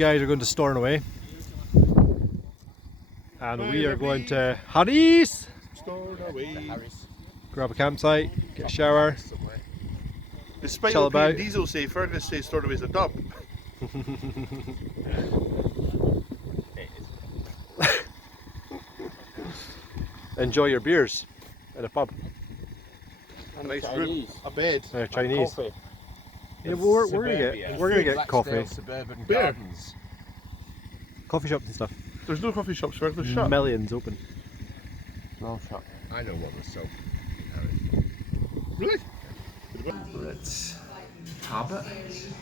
guys are going to Stornoway. And we are going to Hebrides. Grab a campsite, get a shower. Despite chill about. Diesel say, Ferg says Stornoway's a dub. Enjoy your beers in a pub. A nice room, a bed, Chinese. Coffee. Yeah, we're gonna get coffee. Suburban Beer. Gardens. Coffee shops and stuff. There's no coffee shops, Ferg, they're shut. Millions open. No shop. I know what was sold. Really? We're at Tarbert.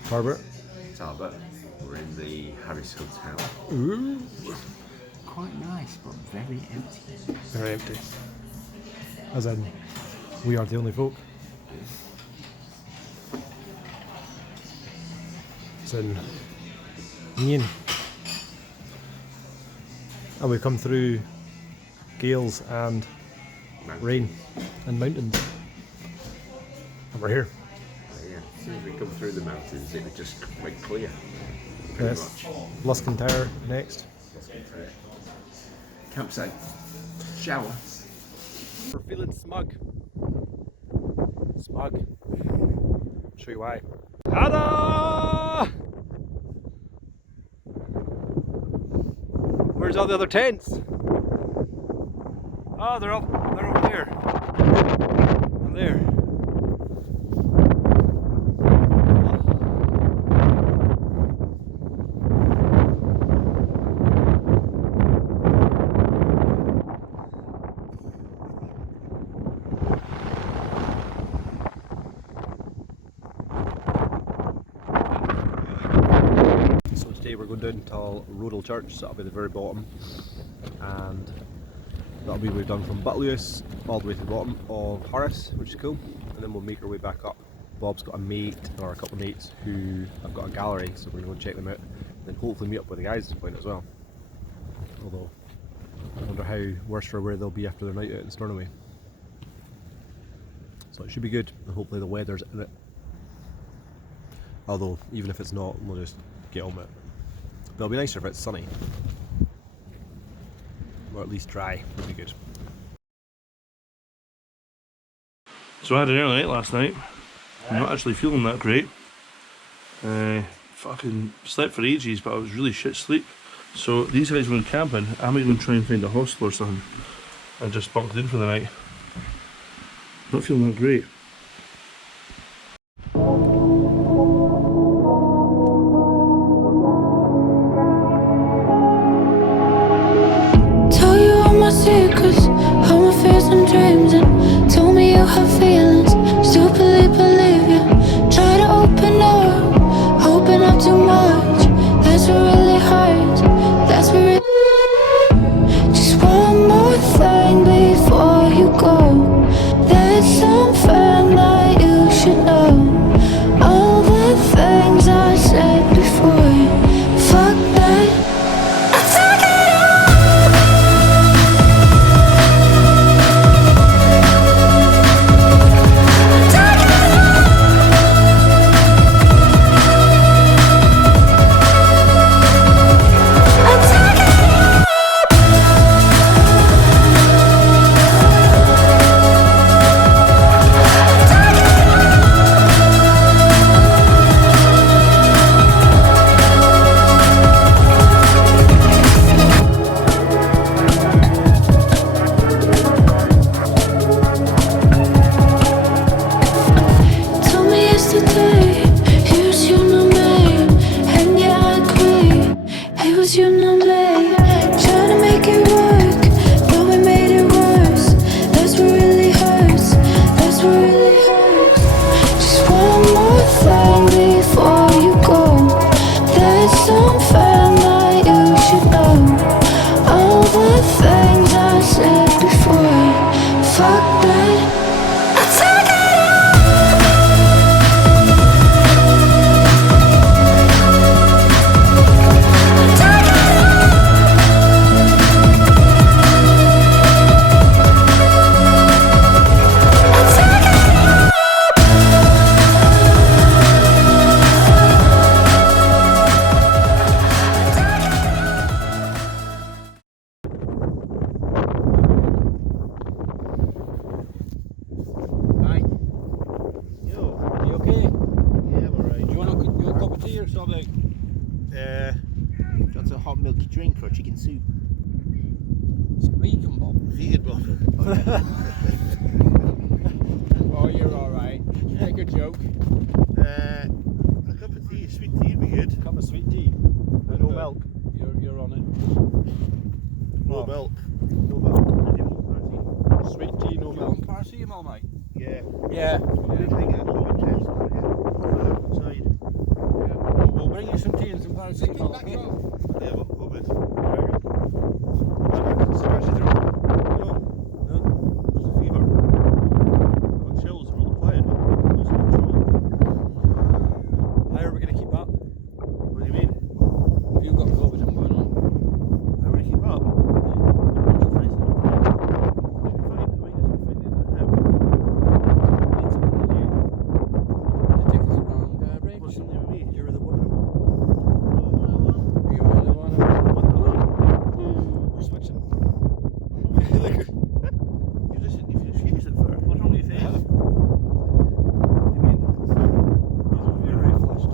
Tarbert. We're in the Harris Hotel. Ooh. Quite nice, but very empty. Very empty. As in, we are the only folk. As in, Ian. And we've come through gales and rain and mountains. And we're here. Yeah, as soon as we come through the mountains, it was just quite clear. Yes. Luscantyre next. Campsite. Shower. We're feeling smug. Smug. I'll show you why. Ta-da! Where's all the other tents? Oh, they're over there. And there. So today we're going down to Rodal Church, so that'll be the very bottom, and that'll be what we've done from Butlewis all the way to the bottom of Harris, which is cool, and then we'll make our way back up. Bob's got a mate, or a couple of mates, who have got a gallery, so we're going to go check them out, and then hopefully meet up with the guys at this point as well. Although, I wonder how worse for where they'll be after their night out in Stornoway. So it should be good, and hopefully the weather's in it. Although, even if it's not, we'll just get on with it. But it'll be nicer if it's sunny. Or at least dry, would be good. So I had an early night last night. I'm not actually feeling that great. Fucking slept for ages, but I was really shit sleep. So these guys went camping. I'm going to try and find a hostel or something. I just bunked in for the night. Not feeling that great. Tell you all my secrets, all my fears and dreams, and told me you have feelings. Stupidly believe you. Try to open up too much. That's what really hurts. That's what really. Just one more thing before you go. There's some of tea or something? That's a hot milky drink or chicken soup. Vegan, Bob. Vegan one. Oh, you're alright. Make a joke. A cup of tea, sweet tea would be good. Cup of sweet tea. No milk. You're on it. No milk. No milk. Sweet tea, no You milk. want paracetamol, mate? Yeah. Yeah. Usually get a COVID test on here. Outside. We'll bring you some tea and some paracetamol. Yeah, but COVID. Scratchy throat. No. Just a fever. Got chills, we're all quiet. Losing control. How are we going to keep up? What do you mean? If you've got COVID, I'm going on. How do we keep up? To take us around, Briggs. What's something with me? You're the woman. You are the one. We're switching. You just refused it for. What's wrong with your face? What do you mean? You're very flushed.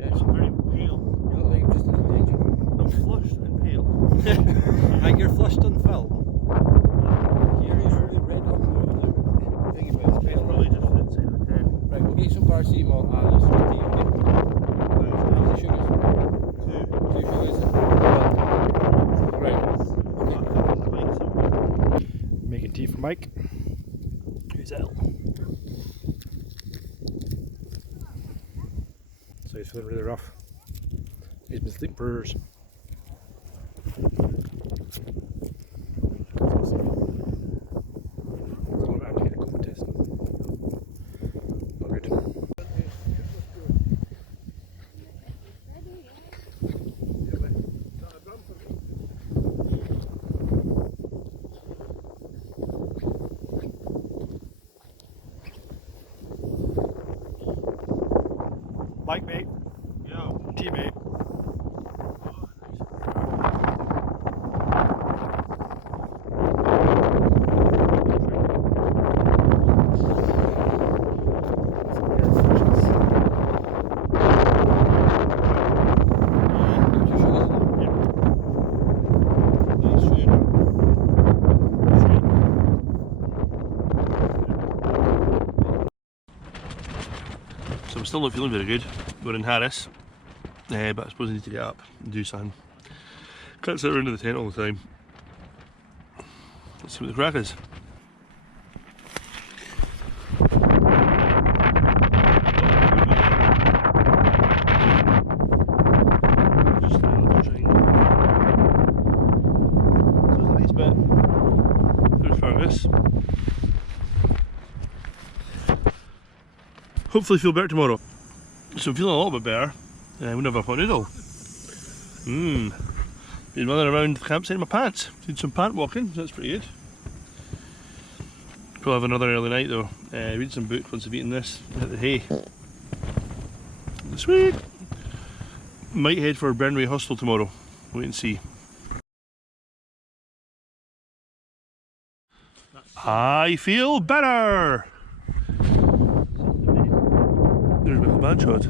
Yes. I'm very pale. You look like you've just done a danger. I'm flushed and pale. And you're flushed on film. Here is really red on the moon. Think about it, pale. Probably just for inside of the tent. Right, we'll get some paracetamol and a sweet tea, okay? How's the sugars? 2 sugars. Right. Making tea for Mike. Who's ill? So he's feeling really rough. He's been sleeping for hours. Oh, I have to get a COVID test. Not good. Mike, mate. Yo. Teammate. So I'm still not feeling very good. We're in Harris, but I suppose I need to get up and do something. Can't sit around in the tent all the time. Let's see what the crack is. Just a little train. So it's a nice bit. There's Fergus. Hopefully feel better tomorrow. So I'm feeling a little bit better. We have a hot noodle. Been running around the campsite in my pants. Did some pant walking, so that's pretty good. Probably have another early night though. Read some books once I've eaten this. Hit the hay. Sweet! Might head for Berneray Hostel tomorrow. Wait and see. I feel better! There's Michael Banshot.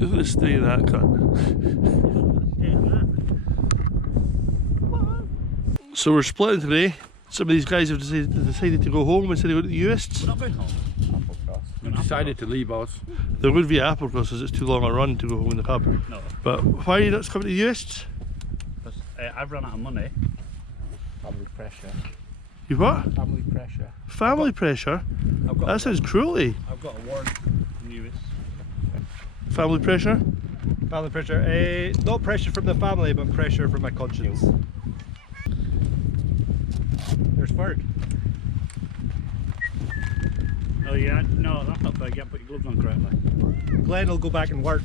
Look at the state of that cut. So we're splitting today. Some of these guys have decided to go home instead of go to the Uists. We decided to leave us. They're going via Applecross because it's too long a run to go home in the cab. No, But why are you not coming to the Uists? because I've run out of money. Family pressure. You what? Family pressure. Family pressure? I've got That sounds cruelty. I've got a warrant newest. Family pressure? Family pressure. Not pressure from the family, but pressure from my conscience. There's Ferg. Oh yeah, no, that's not fair. You haven't put your gloves on correctly. Glenn will go back and work.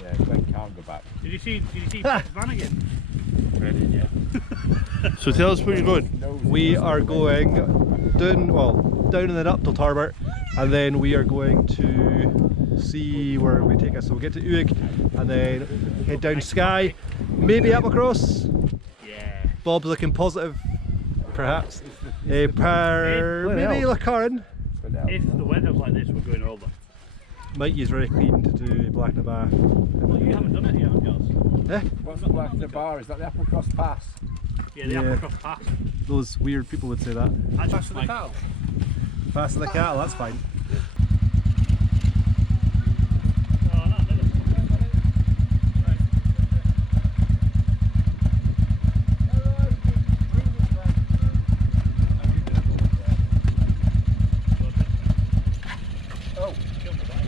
Yeah, Glenn can't go back. Did you see Vanagan? So tell us where you're going. We are going down and then up till Tarbert, and then we are going to see where we take us. So we'll get to Uig and then head down Skye, maybe Applecross. Yeah. Bob's looking positive, perhaps. Maybe Lacaran. If the weather's like this, we're going over. Mikey's very keen to do Black Nabar. Well, you haven't done it yet, have you? Eh? What's the Black Bar? Is that the Applecross Pass? Yeah, the Yeah. Applecross Pass. Those weird people would say that. I Pass just for the like, cattle? Fast to the cattle, that's fine. oh, no, never. Oh, killed the bike.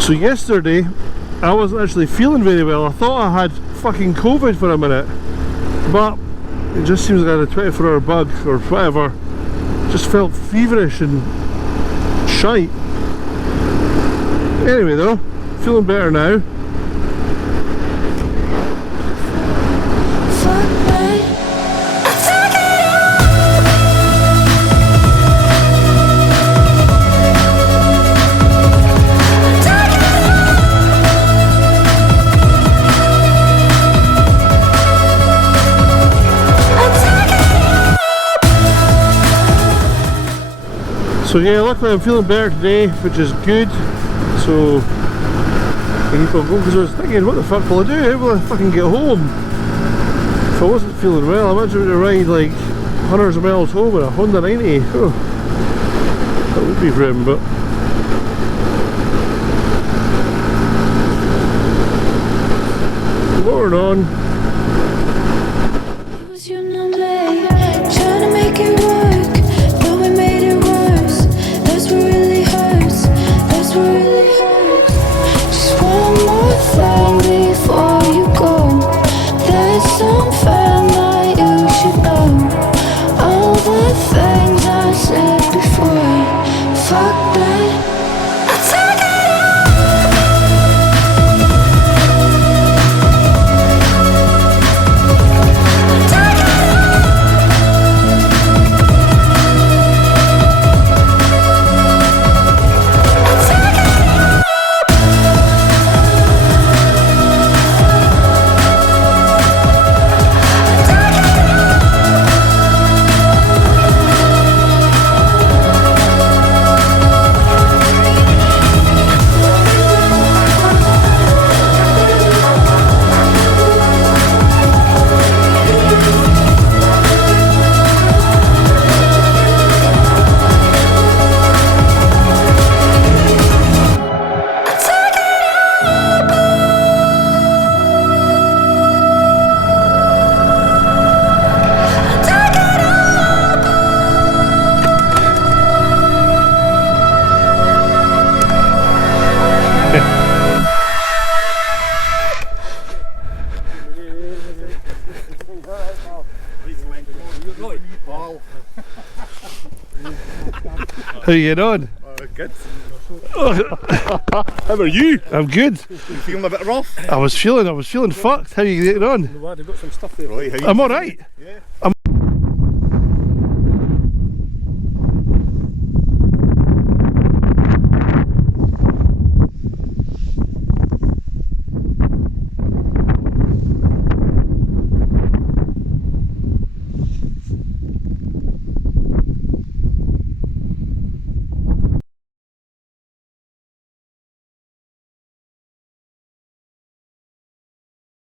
So yesterday, I wasn't actually feeling very well. I thought I had fucking COVID for a minute, but it just seems like I had a 24-hour bug or whatever. Just felt feverish and shite. Anyway though, feeling better now. So yeah, luckily I'm feeling better today, which is good. So I keep on going, because I was thinking, what the fuck will I do? How will I fucking get home? If I wasn't feeling well, I'm actually going to ride like hundreds of miles home in a Honda 90. Oh, that would be grim, but going on. Was your number? Trying to make it work, but we made it worse. That's what really hurts. That's what really hurts. Just one more thing before you go. There's something that you should know. All the things I said before. Fuck that. I take it How you getting on? Good. How are you? I'm good. You feeling a bit rough? I was feeling fucked. How are you getting on? They've got some stuff there. Right, I'm alright. Yeah. I'm